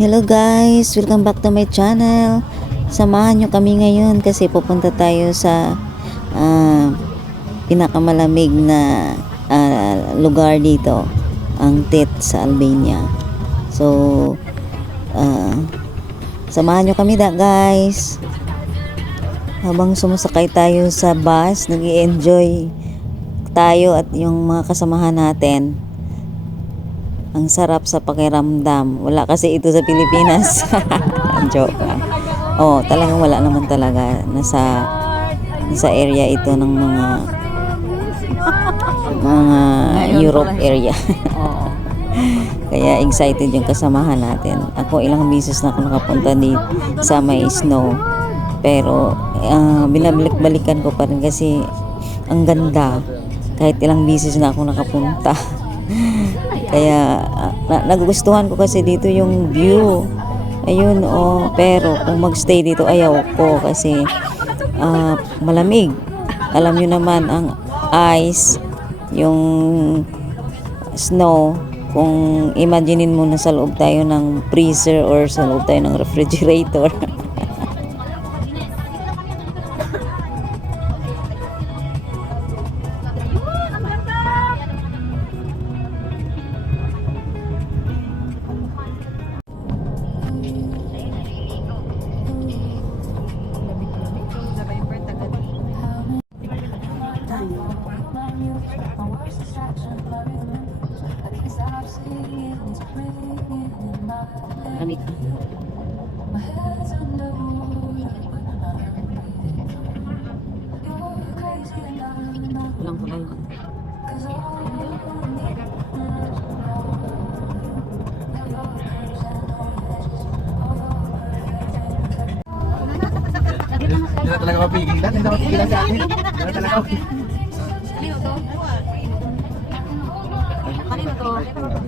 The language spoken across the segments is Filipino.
Hello guys, welcome back to my channel. Samahan nyo kami ngayon kasi pupunta tayo sa pinakamalamig na lugar dito, ang Tet sa Albania. So samahan nyo kami guys. Habang sumasakay tayo sa bus, nag-i-enjoy tayo at yung mga kasamahan natin. Ang sarap sa pakiramdam. Wala kasi ito sa Pilipinas. Joke lang. Oh, talagang wala naman talaga. Nasa area ito ng mga Europe area. Kaya excited yung kasamahan natin. Ako ilang beses na ako nakapunta dito sa may snow. Pero binabalik-balikan ko pa rin kasi ang ganda. Kahit ilang beses na ako nakapunta. Kaya nagugustuhan ko kasi dito yung view. Ayun pero kung magstay dito ayaw ko kasi malamig. Alam niyo naman ang ice, yung snow, kung imaginein mo na sa loob tayo ng freezer or sa loob tayo ng refrigerator. Lamig. Kulang ko lang. Hindi na talaga mapigilan. Hindi na mapigilan sa akin. Hindi na talaga mapigilan. Kanino to? Kanino to?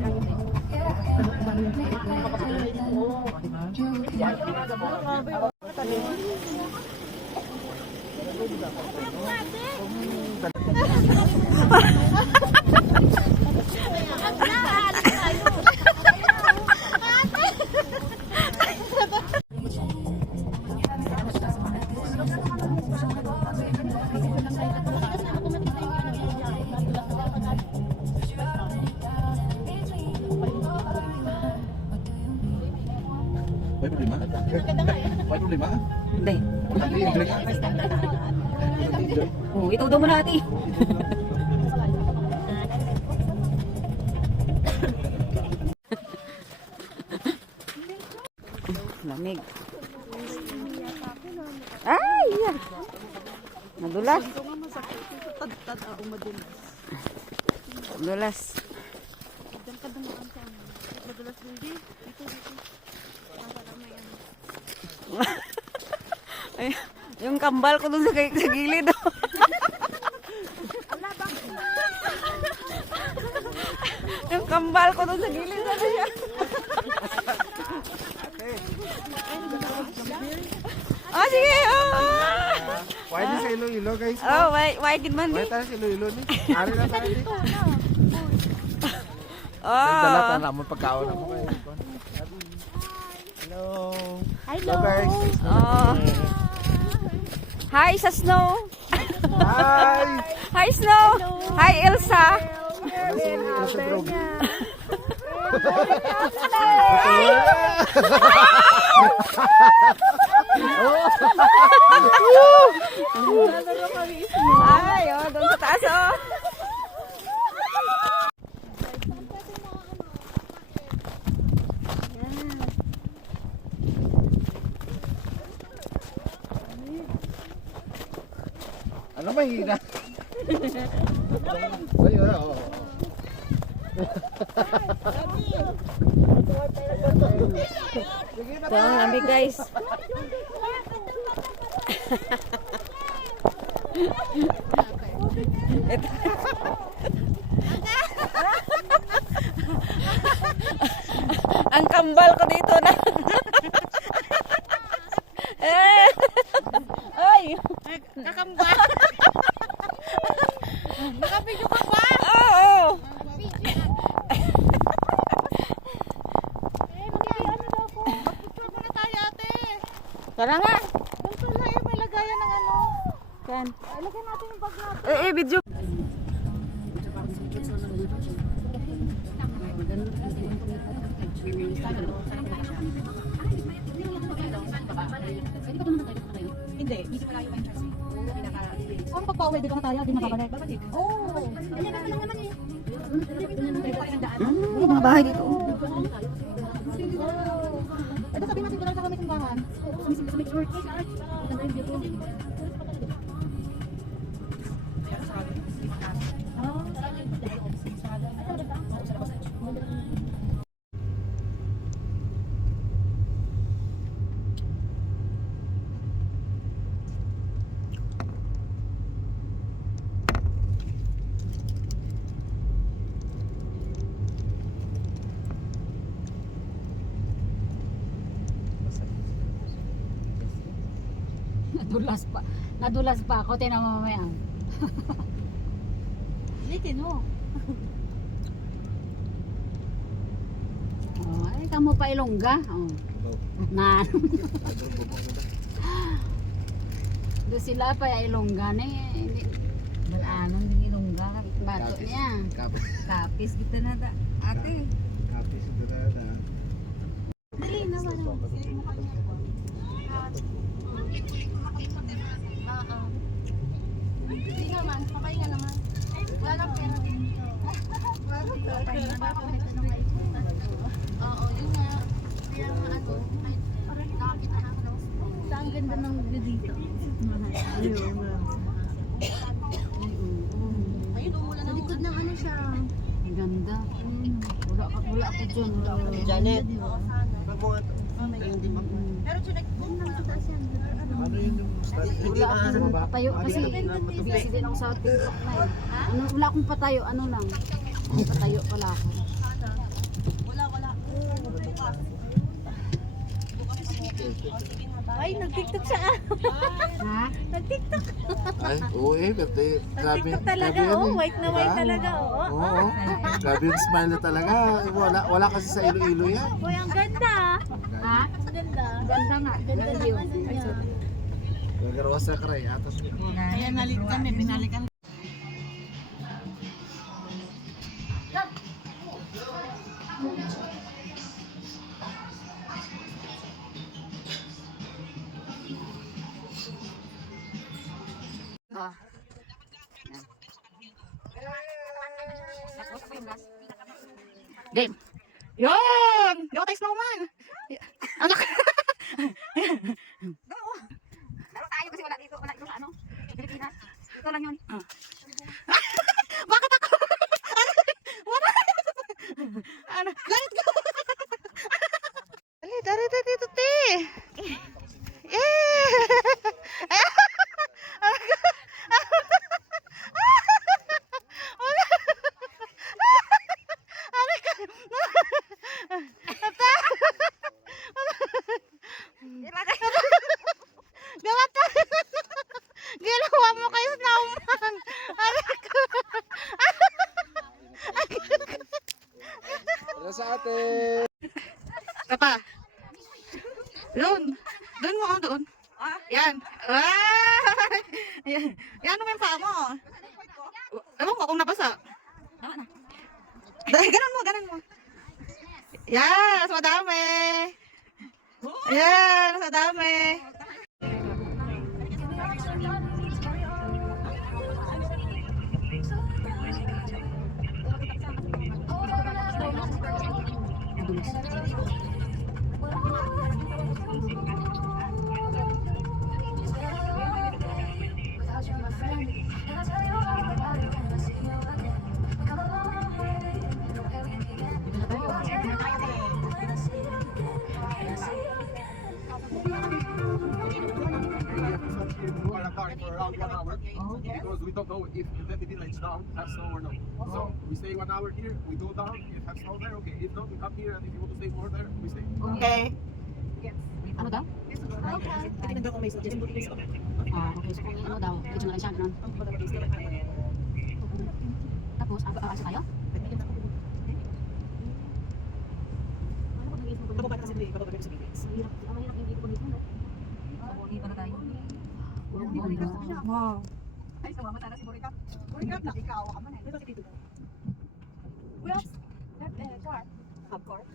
May problema? May problema? Hindi. Enjoy ka? Oh, ito daw mo na ati. Lamig. Ay, yan. Madulas. Madulas. Ay, yung kambal ko dun sa gilid. Yung kambal ko dun sa gilid. Ano siya? Oh, sige. Why di sa Iloilo guys? Oh, why din man Why di? tayo sa Iloilo ni? Ari na tayo di. Oh. Dala pa naman pagkaon na mo kayo. Hello. Hello guys. Oh. Hi sa snow. Hi. Hi snow. Hi Elsa. Ay, doon sa taas Ano ba hina? Oy, oo. Ito ang lamig guys. Ito. Ang kambal ko dito na. Ay! Kakambal. Nakapidyo ka ba? Oo. Tara nga. Doon pala yung may lagayan ng ano. Kan. Ilagay natin yung bag natin. Video. Hindi. Saan pa pauwi? Dito na tayo. Di mababalik. Oo. Ganyan lang naman eh. May mga bahay dito. Ito sabihin natin doon sa kami simbahan. Nadulas pa ako, tinan mo mamaya. Litin mo. Oh, ay, kamo pa Ilongga. Oh. Na. Do sila pa Ilongga na eh. Balanan ng Ilongga. Bato niya. Kapis kita na da. Ate. Kapis ito na. Dali na ba? Hindi naman. Papay nga naman. Wala lang pera. Oo, yun nga. Kaya nga ano, nakakita na ako ng ang ganda ng view dito. Ayun, umulan na. Sa likod ng ano siya. Ang ganda. Wala ako dyan. Janet. Pero chinek ko na sa taas yan. Ano yun yung Wala akong patayo kasi busy din ako sa TikTok na eh. Ano, wala akong patayo, ano lang. Patayo pala ako. Wala. Ay, nag-tiktok siya. Ha? Nag-tiktok. Ay, oo eh. Grabe. Nag-tiktok talaga, grabe yan oh. eh. White na white Diba? talaga, oh. Oo. Grabe yung smile na talaga. Wala kasi sa Iloilo yan. Boy, ang ganda. Ha? Ang ganda. Ganda nga. Ganda Ganda ng view. ano niya. Gagarawa sa karay. Atas yun. Kaya nalik kami, binalikan. Game. Yun! Yo, tayo snowman! Anak! Laro tayo kasi wala dito sa ano, Pilipinas. Dito lang yun. Bakit ako? Wala! Ano? Let go! Dari dito, te! Yeah! Ginawa mo kayo snowman! Tara sa atin. Papa. Doon. Doon mo, doon. Yan. Yan. Yan naman yung paa mo. Ewan ko kung nabasa. Ganun mo. Yes, madami. Ayan, madami. For around 1 hour because we don't know if the village is down, has snow or not. So we stay 1 hour here, we go down, if has snow there, okay. If not, we come here, and if you want to stay more there, we stay. Okay. Ano daw? Tingnan daw kung may suggestion. Okay, so kung ano daw, medyo na lang siya, ganun. Tapos, asa tayo? Bababa kasi hindi, bababa kasi hindi. Mahirap yung dito ko dito, no? Wow. Ay, sumama sana si Burikat. Burikat, nakikaawa ka man eh. Bakit dito? Well, car. Of course.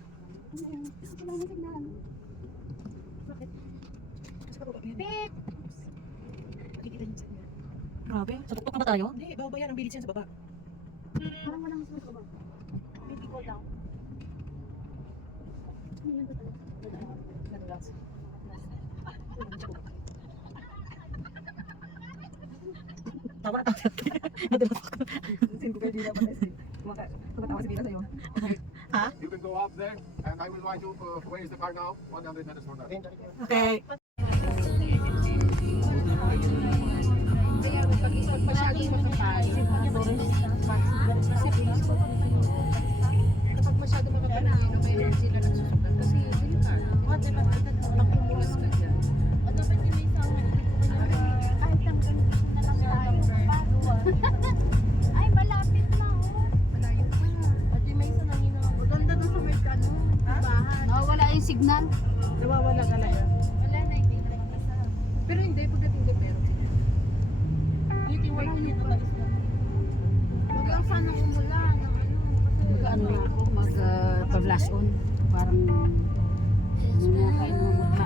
Gusto lang yung signal. Bakit? Beep! Nakikita niyo sa inyo. Grabe, sa tuktok na ba tayo? Hindi, baba yan ang bilis yan sa baba. Parang walang mas sa baba. Maybe go down. Tawa na tawa. Nadulas ako. Hindi ka dila pa kasi. Tumatawa si Dila sa'yo. You can go up there, and I will ride you. Where is the car now? 100 meters from there. Okay. Masyadong makapal. Kapag masyadong makapal, kaya sila nagsusukat. Kasi sila ka. Nakumulos ka dyan. O dapat yung may sawa na kahit hanggang dito na lang tayo. Ay, malapit na. Malayo pa. At yung may isa nang maganda doon sa Mercado. Bahan. Nawawala yung signal. Nawawala talaga. Wala na, hindi na lang nasa. Pero hindi, pagdating doon meron. Wala niyo pa. Wag lang sana umulan ng ano. Mag-ano na ako, mag-pag-last on. Parang kain mo mutla.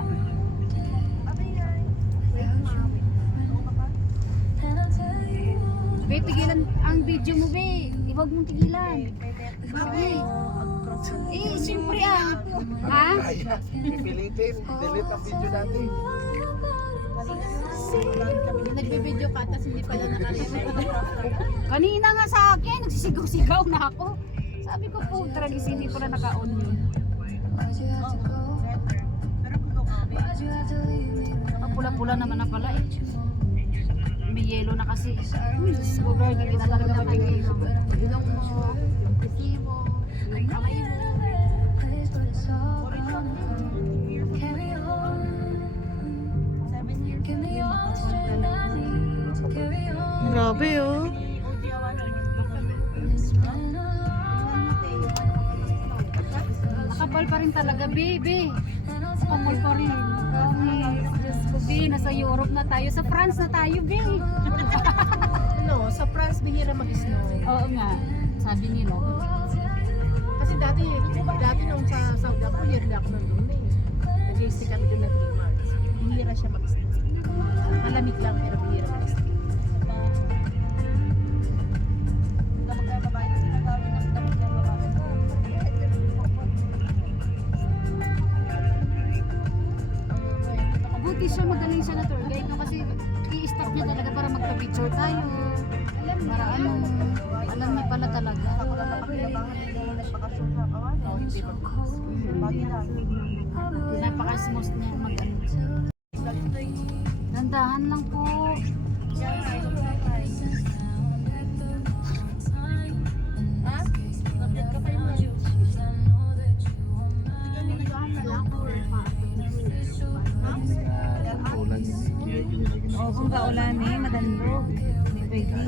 Be, tigilan ang video mo, be. Iwag mong tigilan. Bakit? Eh, siyempre ah. Ha? Pilitin, delete ang video natin. Nagbe-video ka, tapos hindi pala nakarinig. Kanina nga sa akin, nagsisigaw-sigaw na ako. Sabi ko po, tragis, hindi pala naka-on yun. Ang pula-pula naman na pala eh. May yelo na kasi. Uy, Diyos ko, girl, hindi na talaga mapigil. Ilong mo, yung pisi mo, yung kamay mo. Grabe oh. Nakapal pa rin talaga, baby. Nakapal pa rin. Diyos ko, be, nasa Europe na tayo. Sa France na tayo, be. No, sa France bihira mag-snow. Oo nga, sabi nila. Kasi dati nung sa Saudi ako, yearly ako nandun eh. Nag-stay kami doon na 3 months. Bihira siya mag-snow. Malamig lang pero bihira mag-snow. Buti siya, magaling siya na tour guide no? Kasi i-stop niya talaga para magpa-picture tayo. Para ano, alam niya pala talaga. Napaka-smooth niya mag-ano. Dandahan lang po. O kung kaulanin, madandog. Hindi pwede.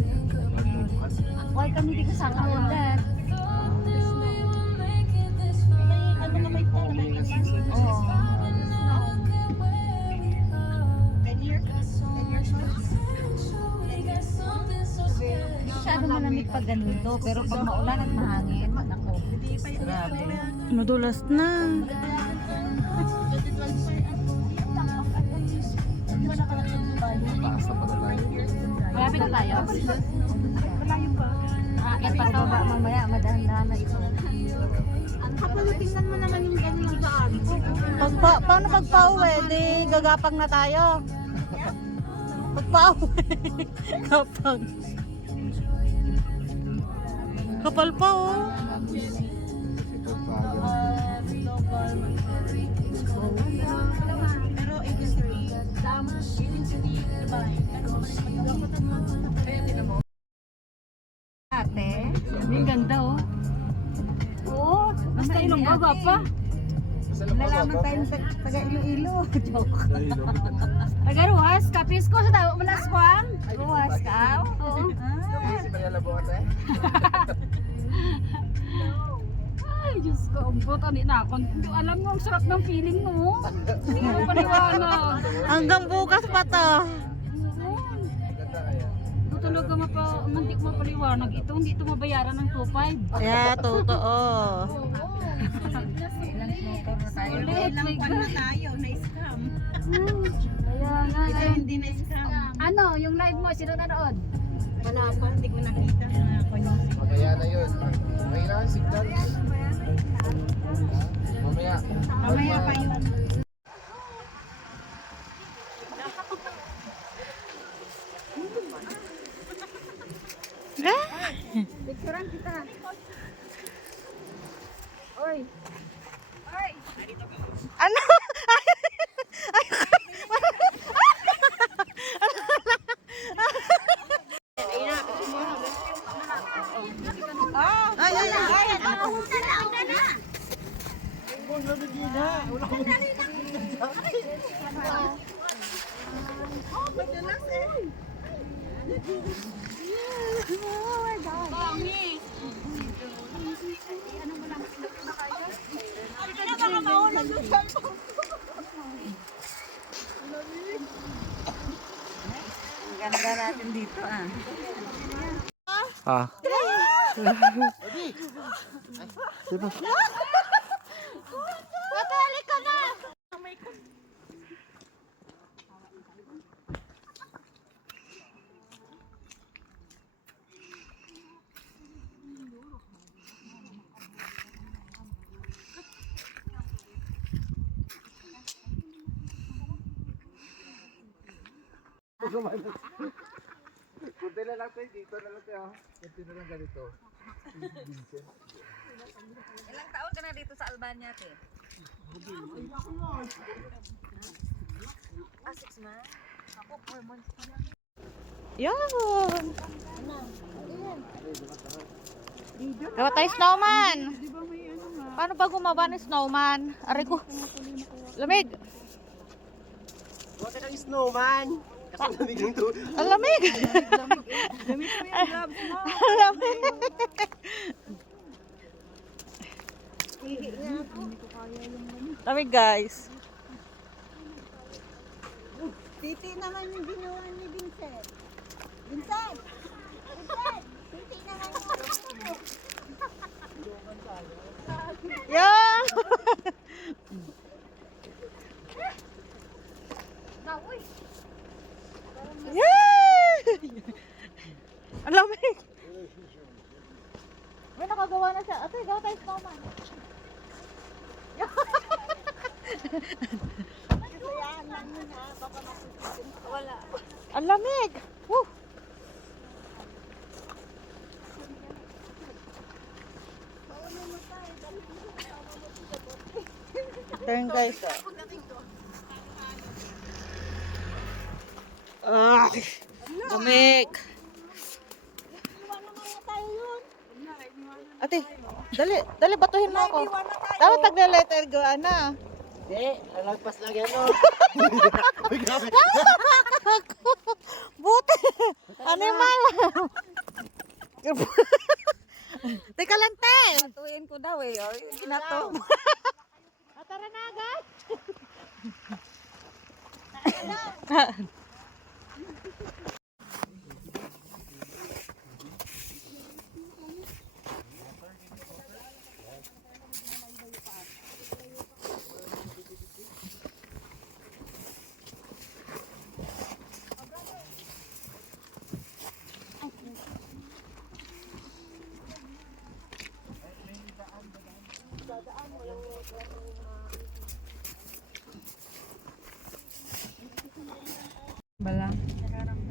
Why kami di kasama ulan? Oo. Masyado malamig pag ganito, pero pag maulan at mahangin, nako. Grabe. Madulas na. Malapit na tayo. Aakyat pa to ba mamaya, madahan-dahan na ito. Tingnan mo naman yung ganun daan. Paano pagpa-uwi? Di gagapang na tayo. Pagpa-uwi. Gapang. Kapal pa oh. Ate, Ang ganda oh. Oo, basta ilong baba pa. nalaman tayong taga Iloilo. Joke. Tagaruhas, kapis ko sa tao, malaskwang. Ruwas ka? Oo. Ay, Diyos ko, umbot, ani na ako. Alam mo, ang sarap ng feeling mo. Hindi mo paniwala. Hanggang bukas pa to. Oo, huwag ka mantik mapaliwanag. Ito, hindi ito mabayaran ng 2.5. Yeah, totoo. Ilang motor na tayo. Ilang pan na tayo, na-scam. Kaya nga. Ito hindi na-scam. Ano, yung live mo, sino nanood? Wala pa, hindi ko nakita na ako yung Mamaya na yun. Mamaya na, signal. Mamaya. mamaya pa yun. Picturean kita. Oy. Ano? Ang ganda natin dito ah. Ah. Kunti na lang tayo dito na lang tayo. Kunti na lang ganito. Ilang taon ka na dito sa Albania, te? Ah, 6 months? Ako, 4 months pa lang. Yun. Gawa tayo snowman. Paano ba gumawa ng snowman? Aray ko. Lamig. Huwag ka ng snowman. Kasi lamig ng to. Ang lamig. Ang lamig. Lamig guys. Titi naman yung ginawa ni Vincent. Vincent! Vincent! Titi naman yung ginawa mo. Yeah. Yeah. Ang lamig. May nakagawa na siya. Ate, gawa tayo snowman. Kayaan lang yun ha. Baka masusunod. Wala. Ang lamig. Woo. Turn guys. Ah, lamig. Ate, dali batuhin mo ako. Dapat tagle-letter go, ana. Hindi, alagpas lang yan o. Buti. Animal. Teka lang, te. Patuin ko daw eh. Ginato. Tara na, guys. Bala.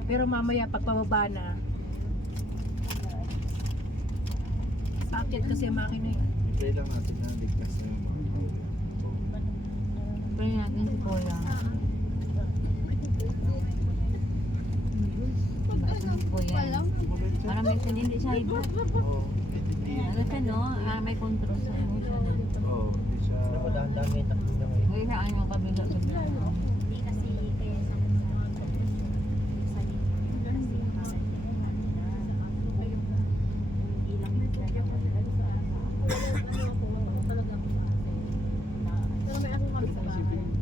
Pero mamaya pagpababa na. Sakit kasi ang makina yun. Try lang natin na ligtas na yung mga Kaya natin si Kuya. Parang may hindi siya iba. Oo. Ano siya no? May control sa emotion. Oo. Hindi siya... Madami takbo na ngayon. Huwag sa akin yung kabila-kabila. Hindi kasi kaya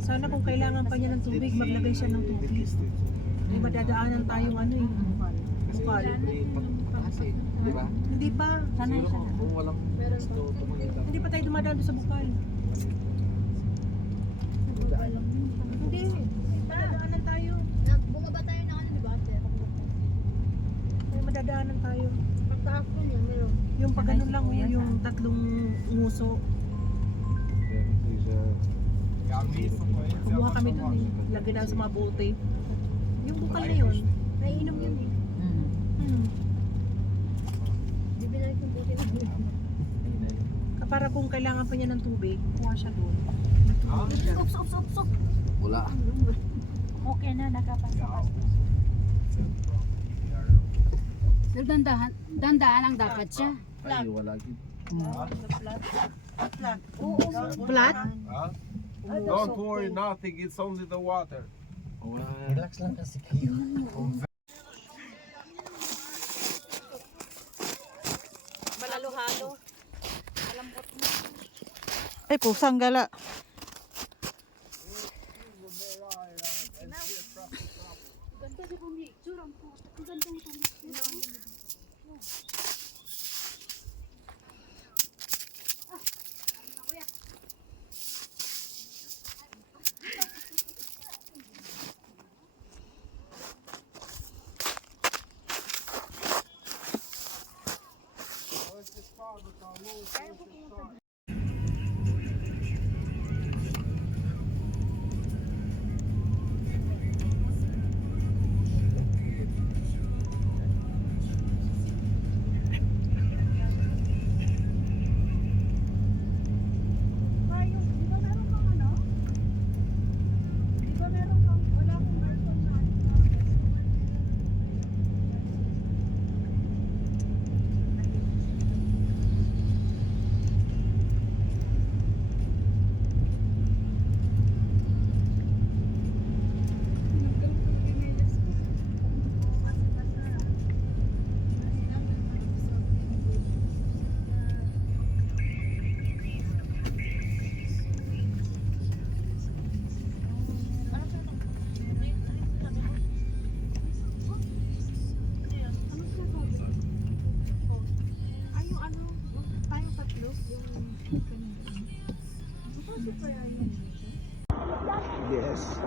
sana kung kailangan pa niya ng tubig, maglagay siya ng tubig. May madadaanan tayong ano eh. Bukal. Di ba? Hindi pa. Sanay siya na. Kung walang gusto tumangita. Hindi pa tayo dumadaan doon sa Bukal. Hindi. Madadaanan tayo. Bumaba tayo ng ano, di ba? May madadaanan tayo. Pagkahapon yun, meron. Yung pag ganun lang, yung tatlong nguso. Kumuha kami doon eh. Lagay na sa mga bote. Yung Bukal na yun, naiinom yun eh. Bibili ko buti na. Para kung kailangan pa niya ng tubig, kuha siya doon. Sup. Wala. Okay na, nakapasok. Sir, dandaan lang dapat siya. Ay, wala. Flat? Huh? Don't worry, nothing. It's only the water. Relax lang kasi kayo. Malalo-halo. Ay, pusang gala. Yes.